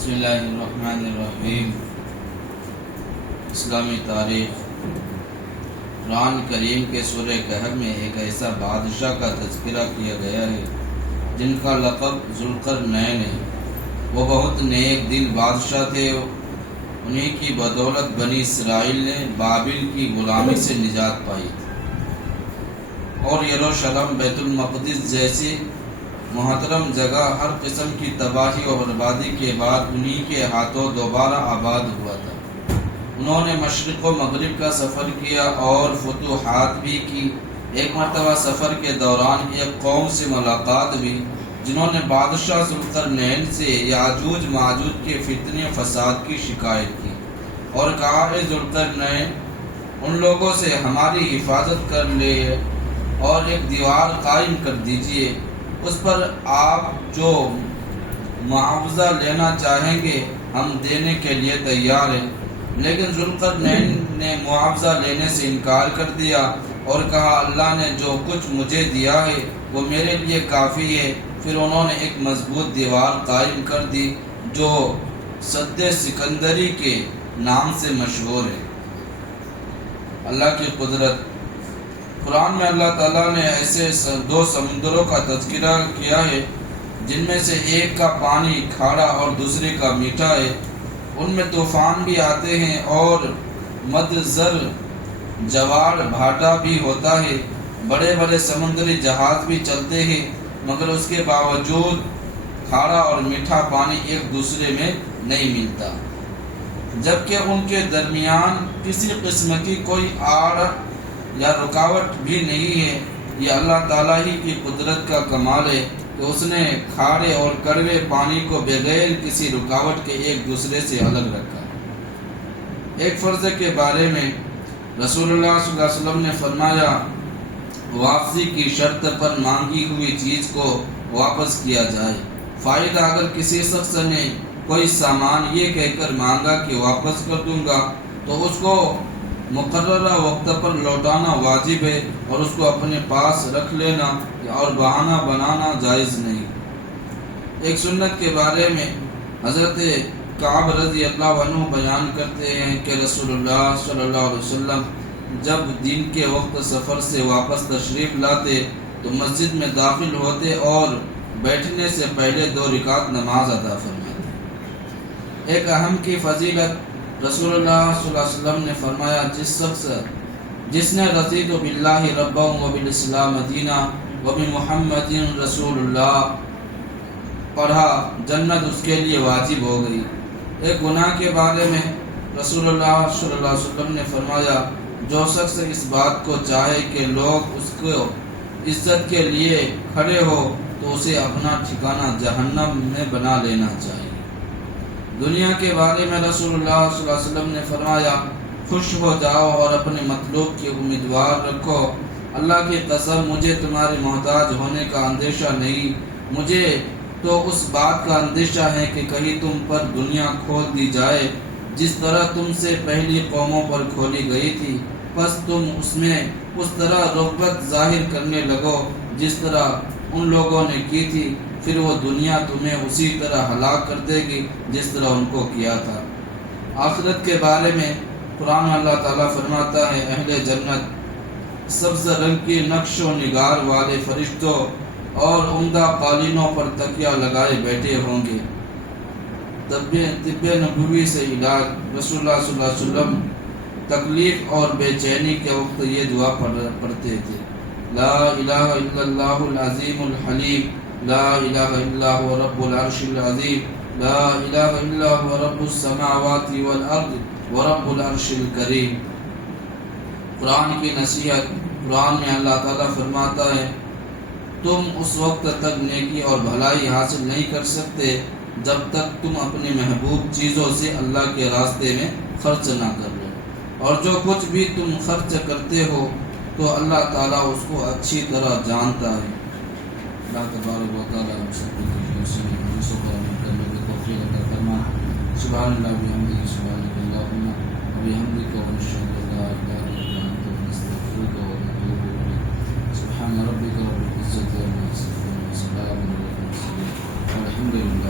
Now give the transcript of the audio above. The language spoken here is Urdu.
بسم اللہ الرحمن الرحیم۔ اسلامی تاریخ۔ قرآن کریم کے سورہ کہف میں ایک ایسا بادشاہ کا تذکرہ کیا گیا ہے جن کا لقب ذوالقرنین ہے۔ وہ بہت نیک دل بادشاہ تھے۔ انہی کی بدولت بنی اسرائیل نے بابل کی غلامی سے نجات پائی اور یروشلم بیت المقدس جیسی محترم جگہ ہر قسم کی تباہی اور بربادی کے بعد انہی کے ہاتھوں دوبارہ آباد ہوا تھا۔ انہوں نے مشرق و مغرب کا سفر کیا اور فتوحات بھی کی۔ ایک مرتبہ سفر کے دوران ایک قوم سے ملاقات بھی جنہوں نے بادشاہ ذوالقرنین سے یاجوج ماجوج کے فتنے فساد کی شکایت کی اور کہا، اے ذوالقرنین، ان لوگوں سے ہماری حفاظت کر لے اور ایک دیوار قائم کر دیجئے، اس پر آپ جو معاوضہ لینا چاہیں گے ہم دینے کے لیے تیار ہیں۔ لیکن ذوالقرنین نے معاوضہ لینے سے انکار کر دیا اور کہا، اللہ نے جو کچھ مجھے دیا ہے وہ میرے لیے کافی ہے۔ پھر انہوں نے ایک مضبوط دیوار قائم کر دی جو سد سکندری کے نام سے مشہور ہے۔ اللہ کی قدرت۔ قرآن میں اللہ تعالیٰ نے ایسے دو سمندروں کا تذکرہ کیا ہے جن میں سے ایک کا پانی کھارا اور دوسرے کا میٹھا ہے۔ ان میں طوفان بھی آتے ہیں اور مدزر جوار بھاٹا بھی ہوتا ہے۔ بڑے بڑے سمندری جہاز بھی چلتے ہیں، مگر اس کے باوجود کھارا اور میٹھا پانی ایک دوسرے میں نہیں ملتا، جبکہ ان کے درمیان کسی قسم کی کوئی آڑ یا رکاوٹ بھی نہیں ہے۔ یہ اللہ تعالیٰ ہی کی قدرت کا کمال ہے کہ اس نے کھارے اور کڑوے پانی کو بغیر کسی رکاوٹ کے ایک دوسرے سے الگ رکھا۔ ایک فرض کے بارے میں رسول اللہ صلی اللہ علیہ وسلم نے فرمایا، واپسی کی شرط پر مانگی ہوئی چیز کو واپس کیا جائے۔ فائدہ، اگر کسی شخص نے کوئی سامان یہ کہہ کر مانگا کہ واپس کر دوں گا تو اس کو مقررہ وقت پر لوٹانا واجب ہے اور اس کو اپنے پاس رکھ لینا اور بہانہ بنانا جائز نہیں۔ ایک سنت کے بارے میں حضرت کعب رضی اللہ عنہ بیان کرتے ہیں کہ رسول اللہ صلی اللہ علیہ وسلم جب دن کے وقت سفر سے واپس تشریف لاتے تو مسجد میں داخل ہوتے اور بیٹھنے سے پہلے 2 رکعت نماز ادا فرماتے۔ ایک اہم کی فضیلت، رسول اللہ صلی اللہ علیہ وسلم نے فرمایا، جس نے رضیت باللہ ربا وبالاسلام دینہ وبمحمد رسول اللہ پڑھا، جنت اس کے لیے واجب ہو گئی۔ ایک گناہ کے بارے میں رسول اللہ صلی اللہ علیہ وسلم نے فرمایا، جو شخص اس بات کو چاہے کہ لوگ اس کو عزت کے لیے کھڑے ہو تو اسے اپنا ٹھکانہ جہنم میں بنا لینا چاہیے۔ دنیا کے بارے میں رسول اللہ صلی اللہ علیہ وسلم نے فرمایا، خوش ہو جاؤ اور اپنے مطلوب کی امیدوار رکھو۔ اللہ کی قسم، مجھے تمہارے محتاج ہونے کا اندیشہ نہیں، مجھے تو اس بات کا اندیشہ ہے کہ کہیں تم پر دنیا کھول دی جائے جس طرح تم سے پہلی قوموں پر کھولی گئی تھی، پس تم اس میں اس طرح رغبت ظاہر کرنے لگو جس طرح ان لوگوں نے کی تھی، پھر وہ دنیا تمہیں اسی طرح ہلاک کر دے گی جس طرح ان کو کیا تھا۔ آخرت کے بارے میں قرآن میں اللہ تعالیٰ فرماتا ہے، اہل جنت سبز رنگ کی نقش و نگار والے فرشتوں اور عمدہ قالینوں پر تکیہ لگائے بیٹھے ہوں گے۔ طب نبوی سے علاج، رسول اللہ صلی اللہ علیہ وسلم تکلیف اور بے چینی کے وقت یہ دعا پڑھتے تھے، لا الہ الا اللہ العظیم الحلیم، لا الہ الا هو رب العرش العظیم، لا الہ الا هو رب السماوات والارض ورب العرش الکریم۔ قرآن کی نصیحت۔ قرآن میں اللہ تعالیٰ فرماتا ہے، تم اس وقت تک نیکی اور بھلائی حاصل نہیں کر سکتے جب تک تم اپنی محبوب چیزوں سے اللہ کے راستے میں خرچ نہ کر لو، اور جو کچھ بھی تم خرچ کرتے ہو تو اللہ تعالیٰ اس کو اچھی طرح جانتا ہے۔ اللہ تبارک و تعالیٰ ہم سب کو حدیثوں پر عمل کرنے کی توفیق عطا فرمائے۔ سبحان اللہ بحمدہ، سبحانک اللہم وبحمدک، ونشہد ان لا الہ الا انت، ونستغفرک ونتوب الیک۔ سبحان ربک رب العزة عما یصفون، وسلام علی المرسلین، والحمد للہ۔